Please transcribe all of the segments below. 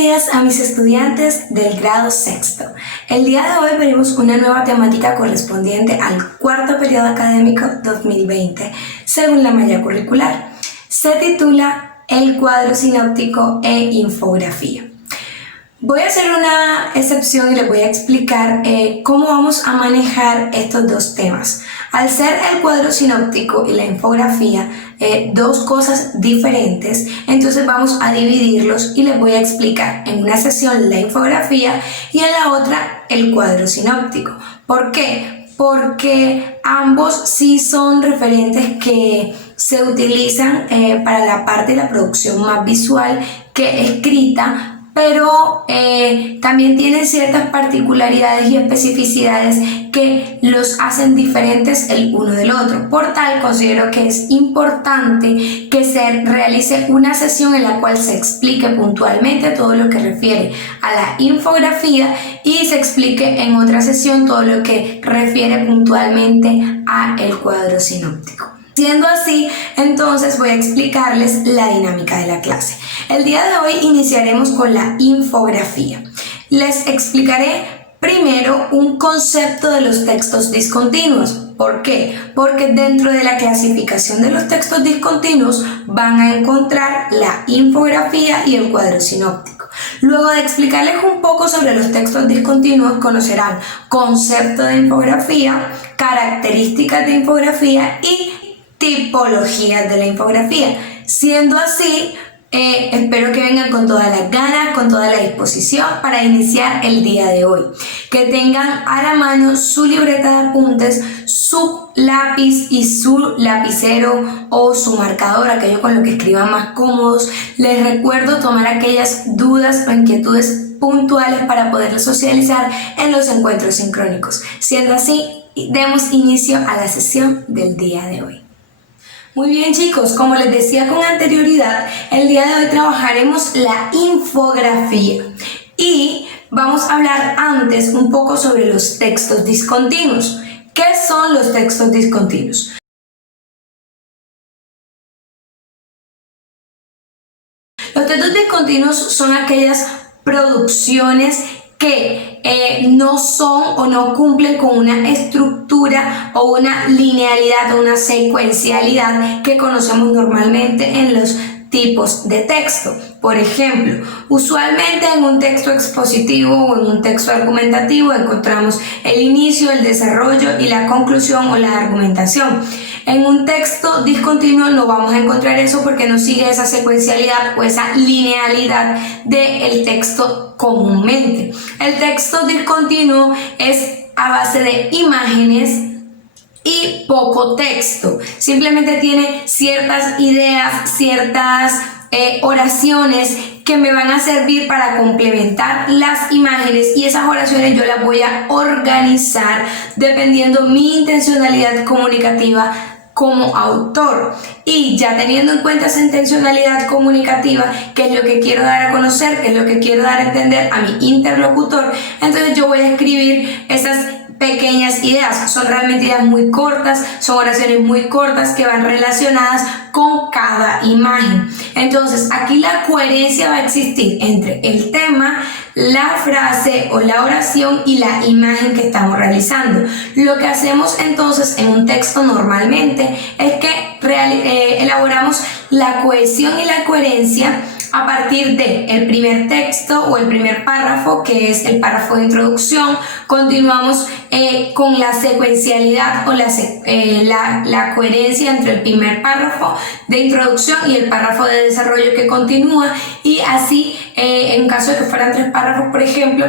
días a mis estudiantes del grado sexto. El día de hoy veremos una nueva temática correspondiente al cuarto periodo académico 2020 según la malla curricular. Se titula El cuadro sinóptico e infografía. Voy a hacer una excepción y les voy a explicar cómo vamos a manejar estos dos temas. Al ser el cuadro sinóptico y la infografía dos cosas diferentes, entonces vamos a dividirlos y les voy a explicar en una sesión la infografía y en la otra el cuadro sinóptico. ¿Por qué? Porque ambos sí son referentes que se utilizan para la parte de la producción más visual que escrita, pero también tienen ciertas particularidades y especificidades que los hacen diferentes el uno del otro. Por tal, considero que es importante que se realice una sesión en la cual se explique puntualmente todo lo que refiere a la infografía y se explique en otra sesión todo lo que refiere puntualmente a el cuadro sinóptico. Siendo así, entonces voy a explicarles la dinámica de la clase. El día de hoy iniciaremos con la infografía. Les explicaré primero un concepto de los textos discontinuos. ¿Por qué? Porque dentro de la clasificación de los textos discontinuos van a encontrar la infografía y el cuadro sinóptico. Luego de explicarles un poco sobre los textos discontinuos, conocerán concepto de infografía, características de infografía y tipologías de la infografía. Siendo así, espero que vengan con todas las ganas, con toda la disposición para iniciar el día de hoy. Que tengan a la mano su libreta de apuntes, su lápiz y su lapicero o su marcador, aquello con lo que escriban más cómodos. Les recuerdo tomar aquellas dudas o inquietudes puntuales para poder socializar en los encuentros sincrónicos. Siendo así, demos inicio a la sesión del día de hoy. Muy bien, chicos, como les decía con anterioridad, el día de hoy trabajaremos la infografía y vamos a hablar antes un poco sobre los textos discontinuos. ¿Qué son los textos discontinuos? Los textos discontinuos son aquellas producciones que no son o no cumplen con una estructura o una linealidad o una secuencialidad que conocemos normalmente en los tipos de texto. Por ejemplo, usualmente en un texto expositivo o en un texto argumentativo encontramos el inicio, el desarrollo y la conclusión o la argumentación. En un texto discontinuo no vamos a encontrar eso porque no sigue esa secuencialidad o esa linealidad del texto comúnmente. El texto discontinuo es a base de imágenes y poco texto. Simplemente tiene ciertas ideas, ciertas oraciones que me van a servir para complementar las imágenes y esas oraciones yo las voy a organizar dependiendo mi intencionalidad comunicativa como autor. Y ya teniendo en cuenta esa intencionalidad comunicativa, qué es lo que quiero dar a conocer, qué es lo que quiero dar a entender a mi interlocutor, entonces yo voy a escribir esas pequeñas ideas. Son realmente ideas muy cortas, son oraciones muy cortas que van relacionadas con cada imagen. Entonces aquí la coherencia va a existir entre el tema, la frase o la oración y la imagen que estamos realizando. Lo que hacemos entonces en un texto normalmente es que elaboramos la cohesión y la coherencia a partir del primer texto o el primer párrafo, que es el párrafo de introducción. Continuamos con la secuencialidad o la coherencia entre el primer párrafo de introducción y el párrafo de desarrollo que continúa, y así en caso de que fueran 3 párrafos, por ejemplo,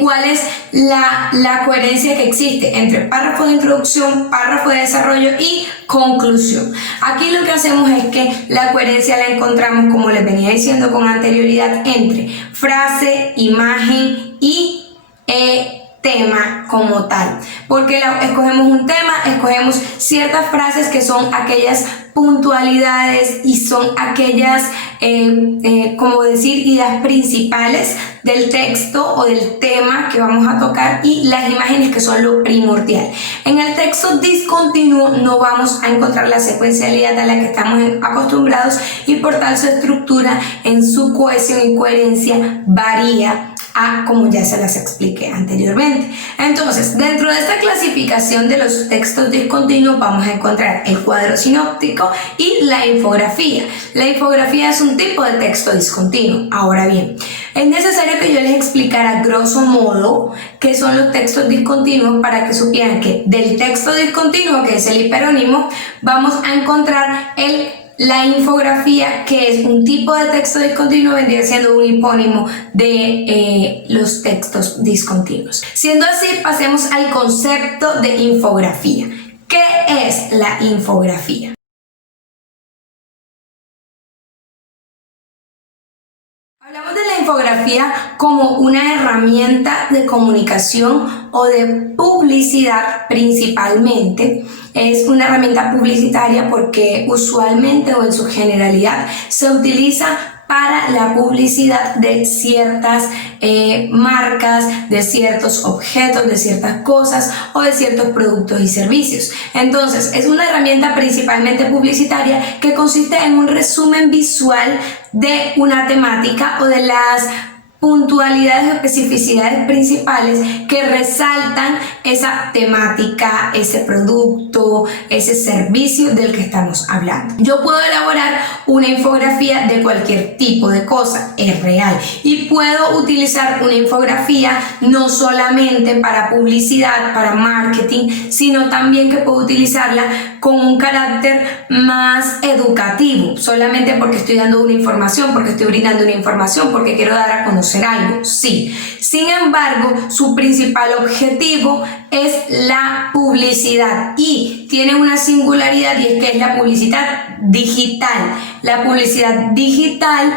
cuál es la coherencia que existe entre párrafo de introducción, párrafo de desarrollo y conclusión. Aquí lo que hacemos es que la coherencia la encontramos, como les venía diciendo con anterioridad, entre frase, imagen y tema como tal. Porque escogemos un tema, escogemos ciertas frases que son aquellas puntualidades y son aquellas, como decir, ideas principales del texto o del tema que vamos a tocar, y las imágenes, que son lo primordial. En el texto discontinuo no vamos a encontrar la secuencialidad a la que estamos acostumbrados, y por tal su estructura en su cohesión y coherencia varía a como ya se las expliqué anteriormente. Entonces, dentro de esta clasificación de los textos discontinuos vamos a encontrar el cuadro sinóptico y la infografía. La infografía es un tipo de texto discontinuo. Ahora bien, es necesario que yo les explicara grosso modo qué son los textos discontinuos para que supieran que del texto discontinuo, que es el hiperónimo, vamos a encontrar la infografía, que es un tipo de texto discontinuo, vendría siendo un hipónimo de los textos discontinuos. Siendo así, pasemos al concepto de infografía. ¿Qué es la infografía? Hablamos de la infografía como una herramienta de comunicación o de publicidad principalmente. Es una herramienta publicitaria porque usualmente o en su generalidad se utiliza para la publicidad de ciertas marcas, de ciertos objetos, de ciertas cosas o de ciertos productos y servicios. Entonces, es una herramienta principalmente publicitaria que consiste en un resumen visual de una temática o de las puntualidades o especificidades principales que resaltan esa temática, ese producto, ese servicio del que estamos hablando. Yo puedo elaborar una infografía de cualquier tipo de cosa, es real, y puedo utilizar una infografía no solamente para publicidad, para marketing, sino también que puedo utilizarla con un carácter más educativo, solamente porque estoy dando una información, porque estoy brindando una información, porque quiero dar a conocer algo, sí. Sin embargo, su principal objetivo es la publicidad, y tiene una singularidad, y es que es la publicidad digital. La publicidad digital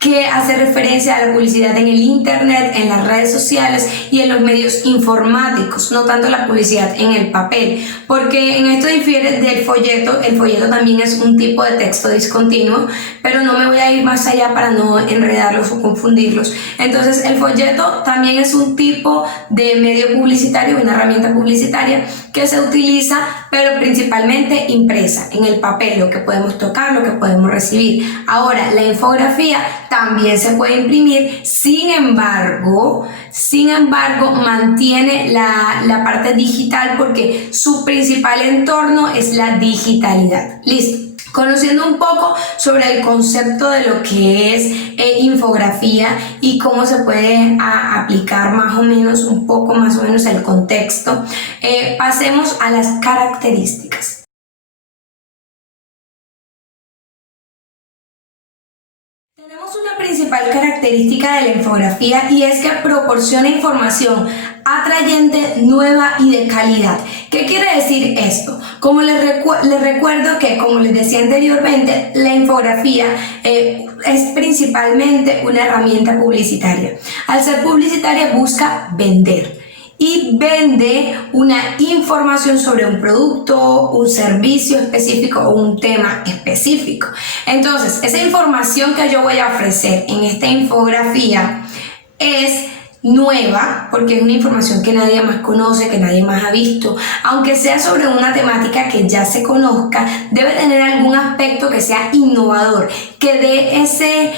que hace referencia a la publicidad en el internet, en las redes sociales y en los medios informáticos, no tanto la publicidad en el papel, porque en esto difiere del folleto. El folleto también es un tipo de texto discontinuo, pero no me voy a ir más allá para no enredarlos o confundirlos. Entonces, el folleto también es un tipo de medio publicitario, una herramienta publicitaria que se utiliza, pero principalmente impresa en el papel, lo que podemos tocar, lo que podemos recibir. Ahora, la infografía también se puede imprimir, sin embargo, mantiene la parte digital porque su principal entorno es la digitalidad. Listo. Conociendo un poco sobre el concepto de lo que es infografía y cómo se puede aplicar más o menos el contexto, pasemos a las características. Tenemos una principal característica de la infografía, y es que proporciona información atrayente, nueva y de calidad. ¿Qué quiere decir esto? Como les recuerdo que, como les decía anteriormente, la infografía es principalmente una herramienta publicitaria. Al ser publicitaria busca vender, y vende una información sobre un producto, un servicio específico o un tema específico. Entonces, esa información que yo voy a ofrecer en esta infografía es nueva, porque es una información que nadie más conoce, que nadie más ha visto. Aunque sea sobre una temática que ya se conozca, debe tener algún aspecto que sea innovador, que dé ese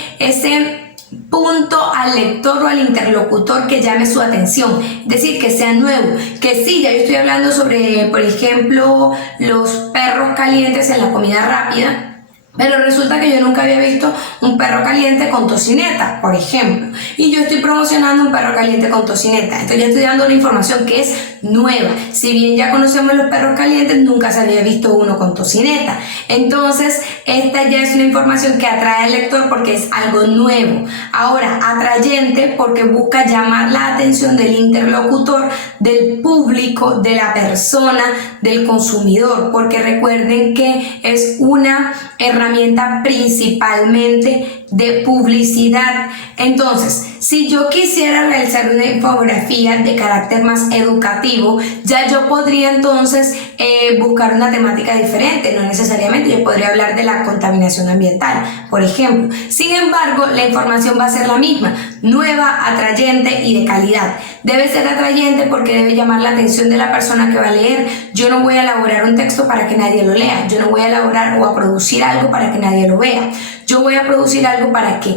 punto al lector o al interlocutor que llame su atención, es decir, que sea nuevo, que sí, ya yo estoy hablando sobre, por ejemplo, los perros calientes en la comida rápida, pero resulta que yo nunca había visto un perro caliente con tocineta, por ejemplo, y yo estoy promocionando un perro caliente con tocineta. Entonces yo estoy dando una información que es nueva. Si bien ya conocemos los perros calientes, nunca se había visto uno con tocineta. Entonces esta ya es una información que atrae al lector porque es algo nuevo. Ahora, atrayente porque busca llamar la atención del interlocutor, del público, de la persona, del consumidor, porque recuerden que es una herramienta principalmente de publicidad. Entonces, si yo quisiera realizar una infografía de carácter más educativo, ya yo podría entonces buscar una temática diferente. No necesariamente yo podría hablar de la contaminación ambiental, por ejemplo. Sin embargo, la información va a ser la misma, nueva, atrayente y de calidad. Debe ser atrayente porque debe llamar la atención de la persona que va a leer. Yo no voy a elaborar un texto para que nadie lo lea. Yo no voy a elaborar o a producir algo para que nadie lo vea. Yo voy a producir algo para que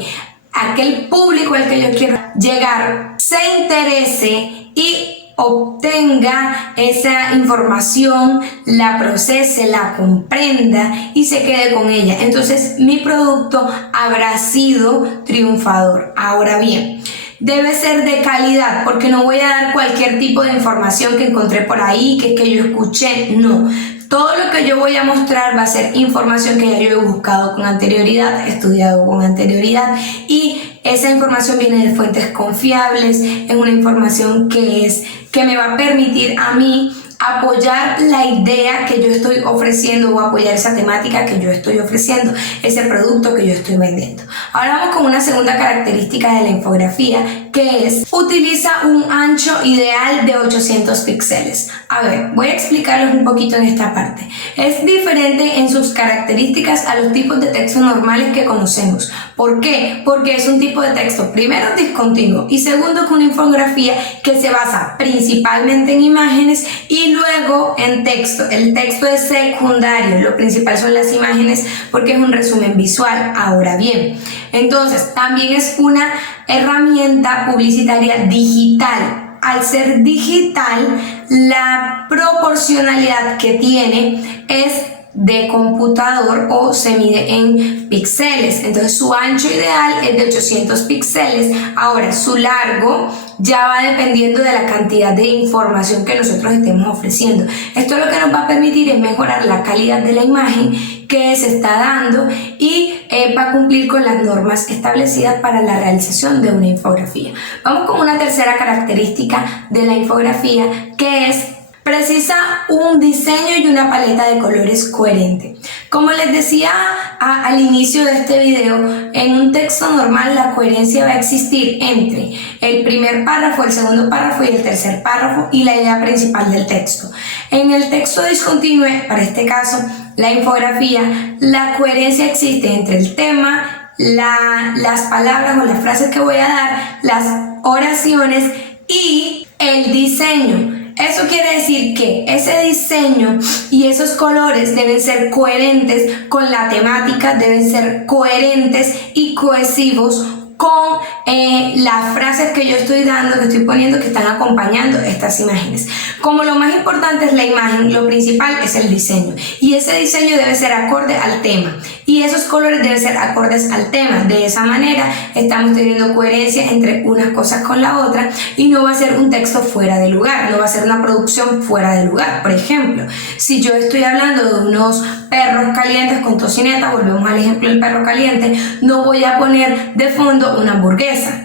aquel público al que yo quiero llegar se interese y obtenga esa información, la procese, la comprenda y se quede con ella. Entonces mi producto habrá sido triunfador. Ahora bien, debe ser de calidad, porque no voy a dar cualquier tipo de información que encontré por ahí, que yo escuché, no. Todo lo que yo voy a mostrar va a ser información que ya yo he buscado con anterioridad, estudiado con anterioridad, y esa información viene de fuentes confiables, es una información que me va a permitir a mí apoyar la idea que yo estoy ofreciendo o apoyar esa temática que yo estoy ofreciendo, ese producto que yo estoy vendiendo. Ahora vamos con una segunda característica de la infografía, que es utiliza un ancho ideal de 800 píxeles. A ver, voy a explicarles un poquito en esta parte. Es diferente en sus características a los tipos de texto normales que conocemos. ¿Por qué? Porque es un tipo de texto, primero, discontinuo, y segundo, con una infografía que se basa principalmente en imágenes y luego en texto. El texto es secundario, lo principal son las imágenes porque es un resumen visual. Ahora bien, entonces también es una herramienta publicitaria digital. Al ser digital, la proporcionalidad que tiene es de computador o se mide en píxeles. Entonces su ancho ideal es de 800 píxeles. Ahora su largo ya va dependiendo de la cantidad de información que nosotros estemos ofreciendo. Esto lo que nos va a permitir es mejorar la calidad de la imagen que se está dando y va a cumplir con las normas establecidas para la realización de una infografía. Vamos con una tercera característica de la infografía, que es precisa un diseño y una paleta de colores coherente. Como les decía al inicio de este video, en un texto normal la coherencia va a existir entre el primer párrafo, el segundo párrafo y el tercer párrafo y la idea principal del texto. En el texto discontinuo, para este caso, la infografía, la coherencia existe entre el tema, las palabras o las frases que voy a dar, las oraciones y el diseño. Eso quiere decir que ese diseño y esos colores deben ser coherentes con la temática, deben ser coherentes y cohesivos con las frases que yo estoy dando, que estoy poniendo, que están acompañando estas imágenes. Como lo más importante es la imagen, lo principal es el diseño. Y ese diseño debe ser acorde al tema. Y esos colores deben ser acordes al tema. De esa manera estamos teniendo coherencia entre unas cosas con la otra y no va a ser un texto fuera de lugar, no va a ser una producción fuera de lugar. Por ejemplo, si yo estoy hablando de unos perros calientes con tocineta, volvemos al ejemplo del perro caliente, no voy a poner de fondo una hamburguesa.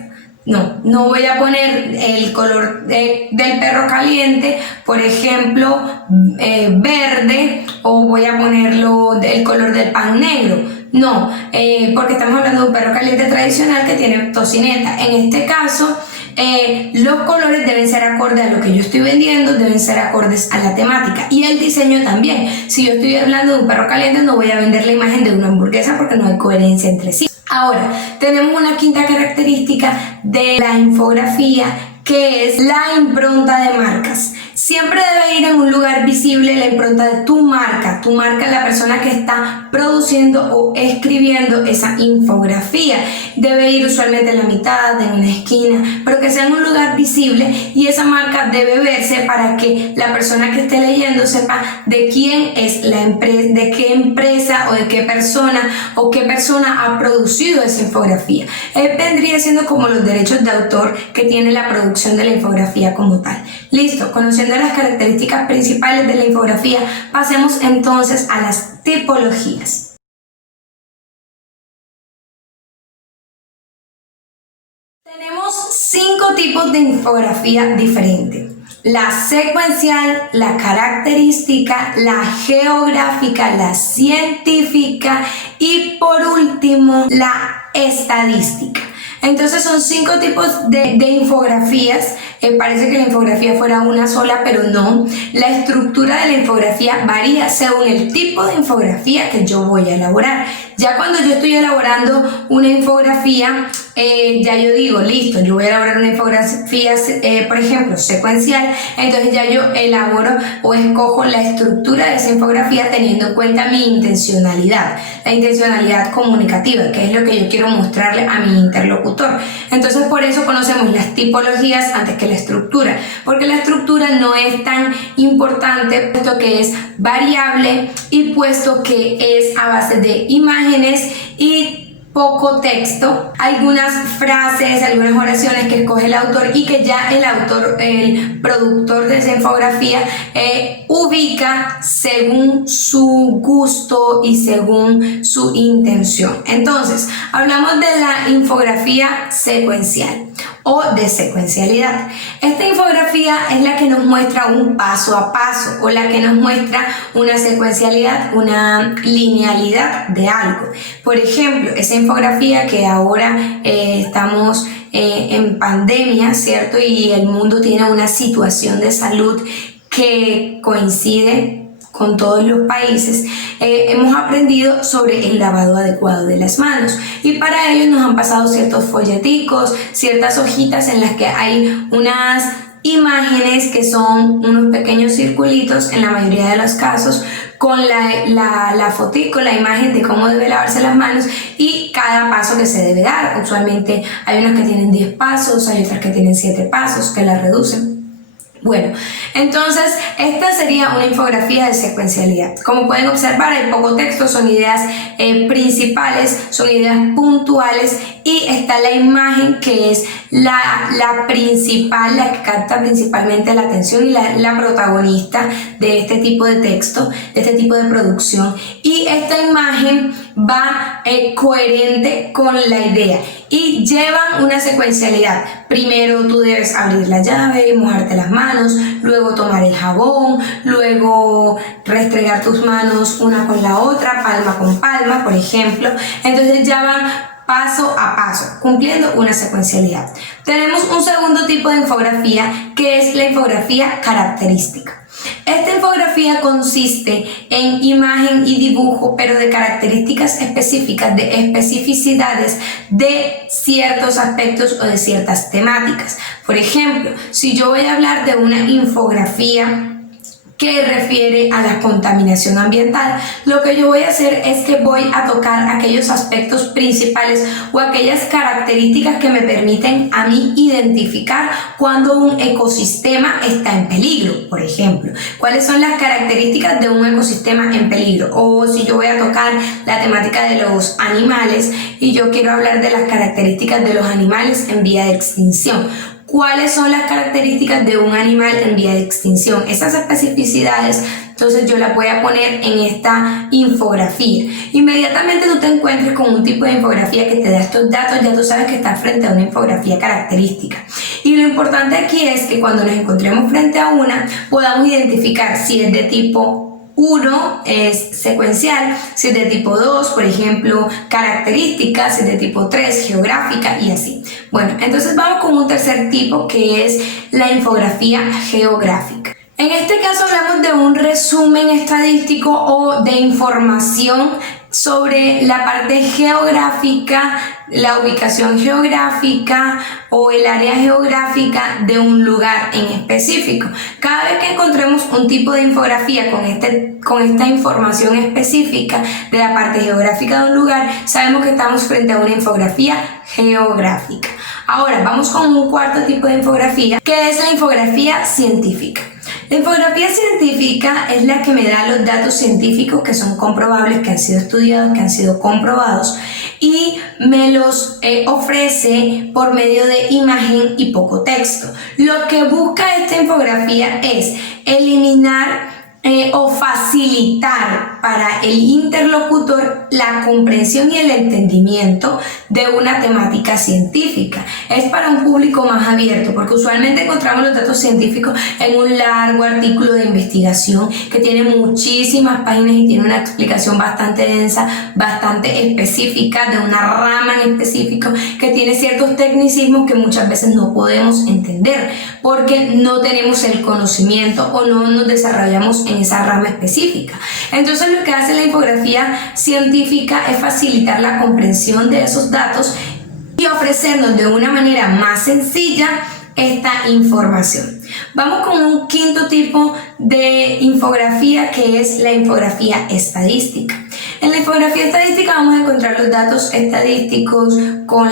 No voy a poner el color del perro caliente, por ejemplo, verde, o voy a ponerlo el color del pan negro. No, porque estamos hablando de un perro caliente tradicional que tiene tocineta. En este caso, los colores deben ser acordes a lo que yo estoy vendiendo, deben ser acordes a la temática y el diseño también. Si yo estoy hablando de un perro caliente, no voy a vender la imagen de una hamburguesa porque no hay coherencia entre sí. Ahora, tenemos una quinta característica de la infografía, que es la impronta de marcas. Siempre debe ir en un lugar visible la impronta de tu marca. Tu marca es la persona que está produciendo o escribiendo esa infografía. Debe ir usualmente en la mitad, en una esquina, pero que sea en un lugar visible, y esa marca debe verse para que la persona que esté leyendo sepa de quién es la empresa, de qué empresa o de qué persona ha producido esa infografía. Vendría siendo como los derechos de autor que tiene la producción de la infografía como tal. Listo, conociendo las características principales de la infografía, pasemos entonces a las tipologías. Tenemos 5 tipos de infografía diferentes: la secuencial, la característica, la geográfica, la científica y por último la estadística. Entonces son 5 tipos de infografías. Parece que la infografía fuera una sola, pero no. La estructura de la infografía varía según el tipo de infografía que yo voy a elaborar. Ya cuando yo estoy elaborando una infografía, ya yo digo, listo, yo voy a elaborar una infografía, por ejemplo, secuencial. Entonces ya yo elaboro o escojo la estructura de esa infografía teniendo en cuenta mi intencionalidad, la intencionalidad comunicativa, que es lo que yo quiero mostrarle a mi interlocutor. Entonces por eso conocemos las tipologías antes que la estructura, porque la estructura no es tan importante puesto que es variable y puesto que es a base de imágenes y poco texto, algunas frases, algunas oraciones que escoge el autor y que ya el autor, el productor de esa infografía ubica según su gusto y según su intención. Entonces, hablamos de la infografía secuencial o de secuencialidad. Esta infografía es la que nos muestra un paso a paso o la que nos muestra una secuencialidad, una linealidad de algo. Por ejemplo, esa infografía que ahora estamos en pandemia, ¿cierto? Y el mundo tiene una situación de salud que coincide con todos los países, hemos aprendido sobre el lavado adecuado de las manos y para ello nos han pasado ciertos folleticos, ciertas hojitas en las que hay unas imágenes que son unos pequeños circulitos en la mayoría de los casos con la fotico, la imagen de cómo debe lavarse las manos y cada paso que se debe dar. Usualmente hay unas que tienen 10 pasos, hay otras que tienen 7 pasos que las reducen. Bueno, entonces esta sería una infografía de secuencialidad. Como pueden observar, hay poco texto, son ideas principales, son ideas puntuales y está la imagen que es la principal, la que capta principalmente la atención y la protagonista de este tipo de texto, de este tipo de producción. Y esta imagen va coherente con la idea y llevan una secuencialidad. Primero tú debes abrir la llave y mojarte las manos, luego tomar el jabón, luego restregar tus manos una con la otra, palma con palma, por ejemplo. Entonces ya van paso a paso, cumpliendo una secuencialidad. Tenemos un segundo tipo de infografía que es la infografía característica. Esta infografía consiste en imagen y dibujo, pero de características específicas, de especificidades de ciertos aspectos o de ciertas temáticas. Por ejemplo, si yo voy a hablar de una infografía que refiere a la contaminación ambiental, lo que yo voy a hacer es que voy a tocar aquellos aspectos principales o aquellas características que me permiten a mí identificar cuando un ecosistema está en peligro. Por ejemplo, cuáles son las características de un ecosistema en peligro, o si yo voy a tocar la temática de los animales y yo quiero hablar de las características de los animales en vía de extinción. ¿Cuáles son las características de un animal en vía de extinción? Esas especificidades, entonces yo las voy a poner en esta infografía. Inmediatamente tú te encuentres con un tipo de infografía que te da estos datos, ya tú sabes que estás frente a una infografía característica. Y lo importante aquí es que cuando nos encontremos frente a una, podamos identificar si es de tipo 1 es secuencial, si es de tipo 2, por ejemplo, características, si es de tipo 3, geográfica y así. Bueno, entonces vamos con un tercer tipo que es la infografía geográfica. En este caso hablamos de un resumen estadístico o de información sobre la parte geográfica, la ubicación geográfica o el área geográfica de un lugar en específico. Cada vez que encontremos un tipo de infografía con esta información específica de la parte geográfica de un lugar, sabemos que estamos frente a una infografía geográfica. Ahora vamos con un cuarto tipo de infografía, que es la infografía científica. La infografía científica es la que me da los datos científicos que son comprobables, que han sido estudiados, que han sido comprobados y me los ofrece por medio de imagen y poco texto. Lo que busca esta infografía es eliminar o facilitar para el interlocutor la comprensión y el entendimiento de una temática científica. Es para un público más abierto, porque usualmente encontramos los datos científicos en un largo artículo de investigación que tiene muchísimas páginas y tiene una explicación bastante densa, bastante específica, de una rama en específico, que tiene ciertos tecnicismos que muchas veces no podemos entender porque no tenemos el conocimiento o no nos desarrollamos en esa rama específica. Entonces lo que hace la infografía científica es facilitar la comprensión de esos datos y ofrecernos de una manera más sencilla esta información. Vamos con un quinto tipo de infografía, que es la infografía estadística. En la infografía estadística vamos a encontrar los datos estadísticos con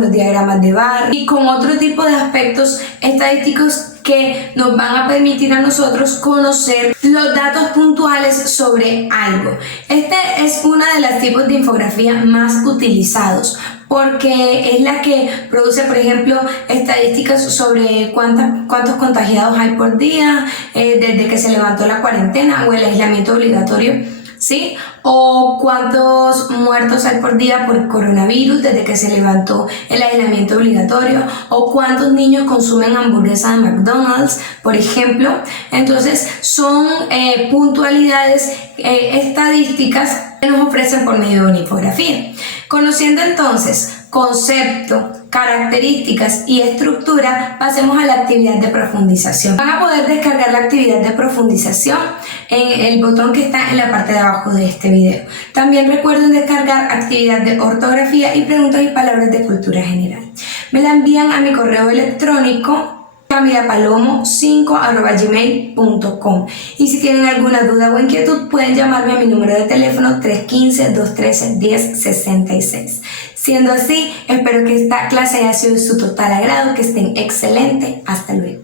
los diagramas de barra y con otro tipo de aspectos estadísticos que nos van a permitir a nosotros conocer los datos puntuales sobre algo. Este es uno de los tipos de infografía más utilizados porque es la que produce, por ejemplo, estadísticas sobre cuántos contagiados hay por día desde que se levantó la cuarentena o el aislamiento obligatorio, ¿sí? O cuántos muertos hay por día por coronavirus desde que se levantó el aislamiento obligatorio, o cuántos niños consumen hamburguesas de McDonald's, por ejemplo. Entonces son puntualidades estadísticas que nos ofrecen por medio de una infografía. Conociendo entonces concepto, características y estructura, pasemos a la actividad de profundización. Van a poder descargar la actividad de profundización en el botón que está en la parte de abajo de este video. También recuerden descargar actividad de ortografía y preguntas y palabras de cultura general. Me la envían a mi correo electrónico camilapalomo5@gmail.com, y si tienen alguna duda o inquietud pueden llamarme a mi número de teléfono 315-213-1066. Siendo así, espero que esta clase haya sido de su total agrado, que estén excelentes. Hasta luego.